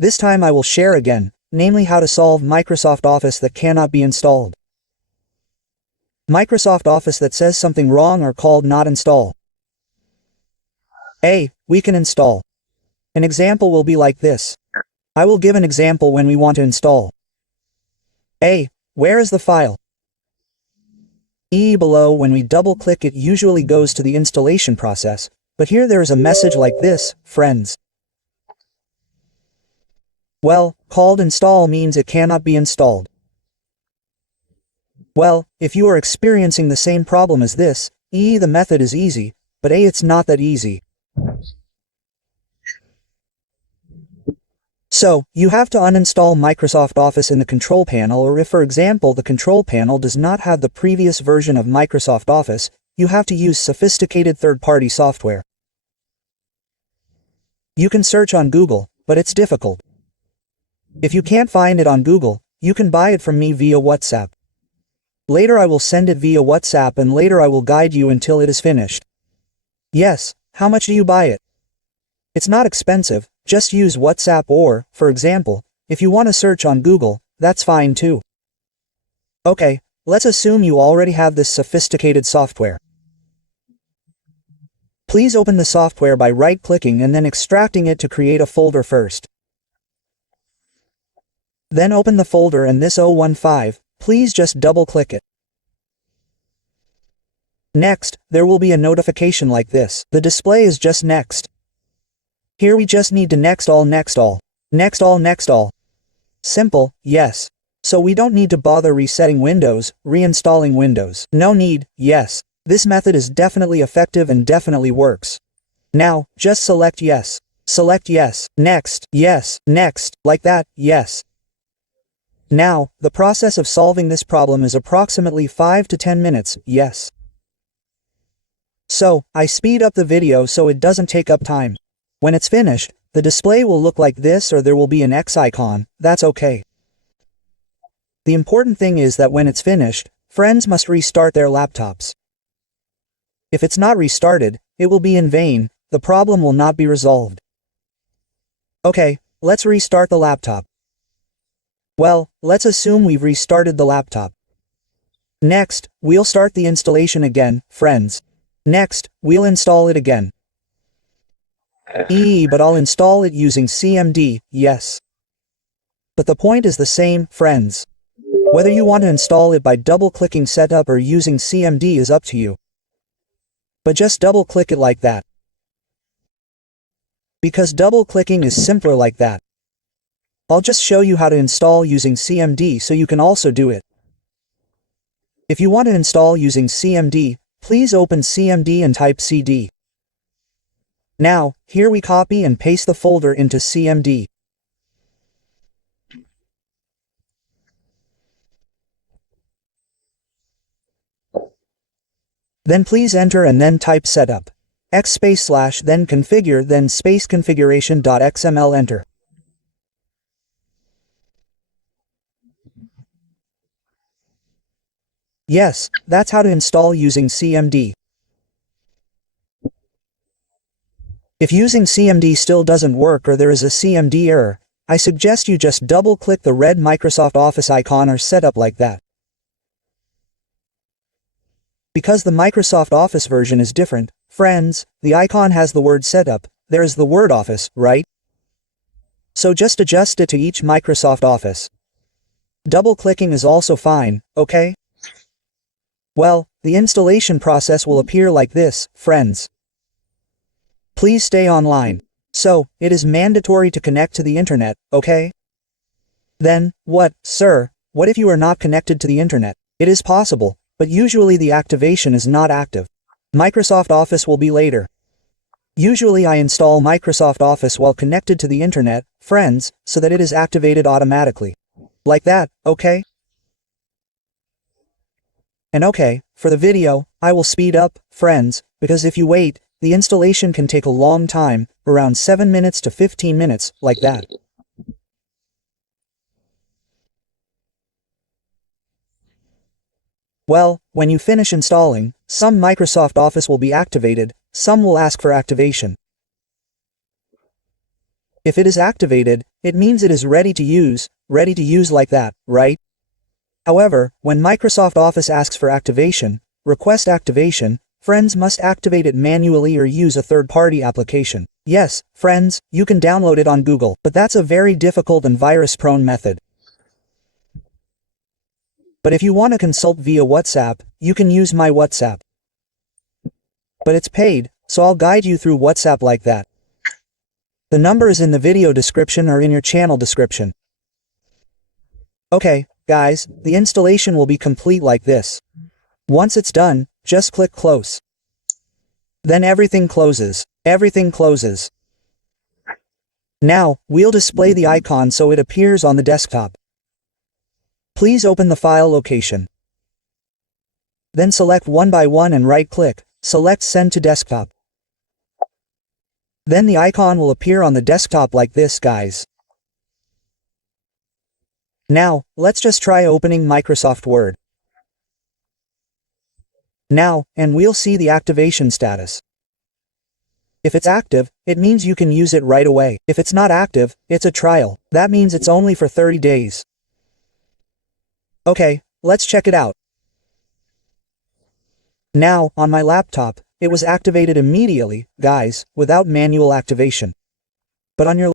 This time I will share again, namely how to solve Microsoft Office that cannot be installed. Microsoft Office that says something wrong or called not install. A. We can install. An example will be like this. I will give an example when we want to install. A. Where is the file? E. Below, when we double-click it usually goes to the installation process, but here there is a message like this, friends. Well, called install means it cannot be installed. Well, if you are experiencing the same problem as this, E. The method is easy, but A. It's not that easy. So, you have to uninstall Microsoft Office in the control panel, or if for example the control panel does not have the previous version of Microsoft Office, you have to use sophisticated third-party software. You can search on Google, but it's difficult. If you can't find it on Google, you can buy it from me via WhatsApp. Later I will send it via WhatsApp and later I will guide you until it is finished. Yes, how much do you buy it? It's not expensive, just use WhatsApp or, for example, if you want to search on Google, that's fine too. Okay, let's assume you already have this sophisticated software. Please open the software by right-clicking and then extracting it to create a folder first. Then open the folder and this 015, please just double-click it. Next, there will be a notification like this. The display is just next. Here we just need to next all. Simple, yes. So we don't need to bother resetting Windows, reinstalling Windows. No need, yes. This method is definitely effective and definitely works. Now, just select yes. Select yes. Next, yes, next, like that, yes. Now, the process of solving this problem is approximately 5 to 10 minutes, yes. So, I speed up the video so it doesn't take up time. When it's finished, the display will look like this or there will be an X icon, that's okay. The important thing is that when it's finished, friends must restart their laptops. If it's not restarted, it will be in vain, the problem will not be resolved. Okay, let's restart the laptop. Well, let's assume we've restarted the laptop. Next, we'll start the installation again, friends. Next, we'll install it again. But I'll install it using CMD, yes. But the point is the same, friends. Whether you want to install it by double-clicking setup or using CMD is up to you. But just double-click it like that. Because double-clicking is simpler like that. I'll just show you how to install using CMD so you can also do it. If you want to install using CMD, please open CMD and type CD. Now, here we copy and paste the folder into CMD. Then please enter and then type setup. X space slash then configure then space configuration.xml enter. Yes, that's how to install using CMD. If using CMD still doesn't work or there is a CMD error, I suggest you just double-click the red Microsoft Office icon or setup like that. Because the Microsoft Office version is different, friends, the icon has the word setup, there is the word Office, right? So just adjust it to each Microsoft Office. Double-clicking is also fine, okay? Well, the installation process will appear like this, friends. Please stay online. So, it is mandatory to connect to the internet, okay? Then, what, sir, what if you are not connected to the internet? It is possible, but usually the activation is not active. Microsoft Office will be later. Usually I install Microsoft Office while connected to the internet, friends, so that it is activated automatically. Like that, okay? And okay, for the video, I will speed up, friends, because if you wait, the installation can take a long time, around 7 minutes to 15 minutes, like that. Well, when you finish installing, some Microsoft Office will be activated, some will ask for activation. If it is activated, it means it is ready to use like that, right? However, when Microsoft Office asks for activation, request activation, friends must activate it manually or use a third-party application. Yes, friends, you can download it on Google, but that's a very difficult and virus-prone method. But if you want to consult via WhatsApp, you can use my WhatsApp. But it's paid, so I'll guide you through WhatsApp like that. The number is in the video description or in your channel description. Okay, guys, the installation will be complete like this. Once it's done, just click close. Then everything closes. Everything closes. Now, we'll display the icon so it appears on the desktop. Please open the file location. Then select one by one and right-click, select Send to Desktop. Then the icon will appear on the desktop like this, guys. Now, let's just try opening Microsoft Word. Now, and we'll see the activation status. If it's active, it means you can use it right away. If it's not active, it's a trial. That means it's only for 30 days. Okay, let's check it out. Now, on my laptop, it was activated immediately, guys, without manual activation. But on your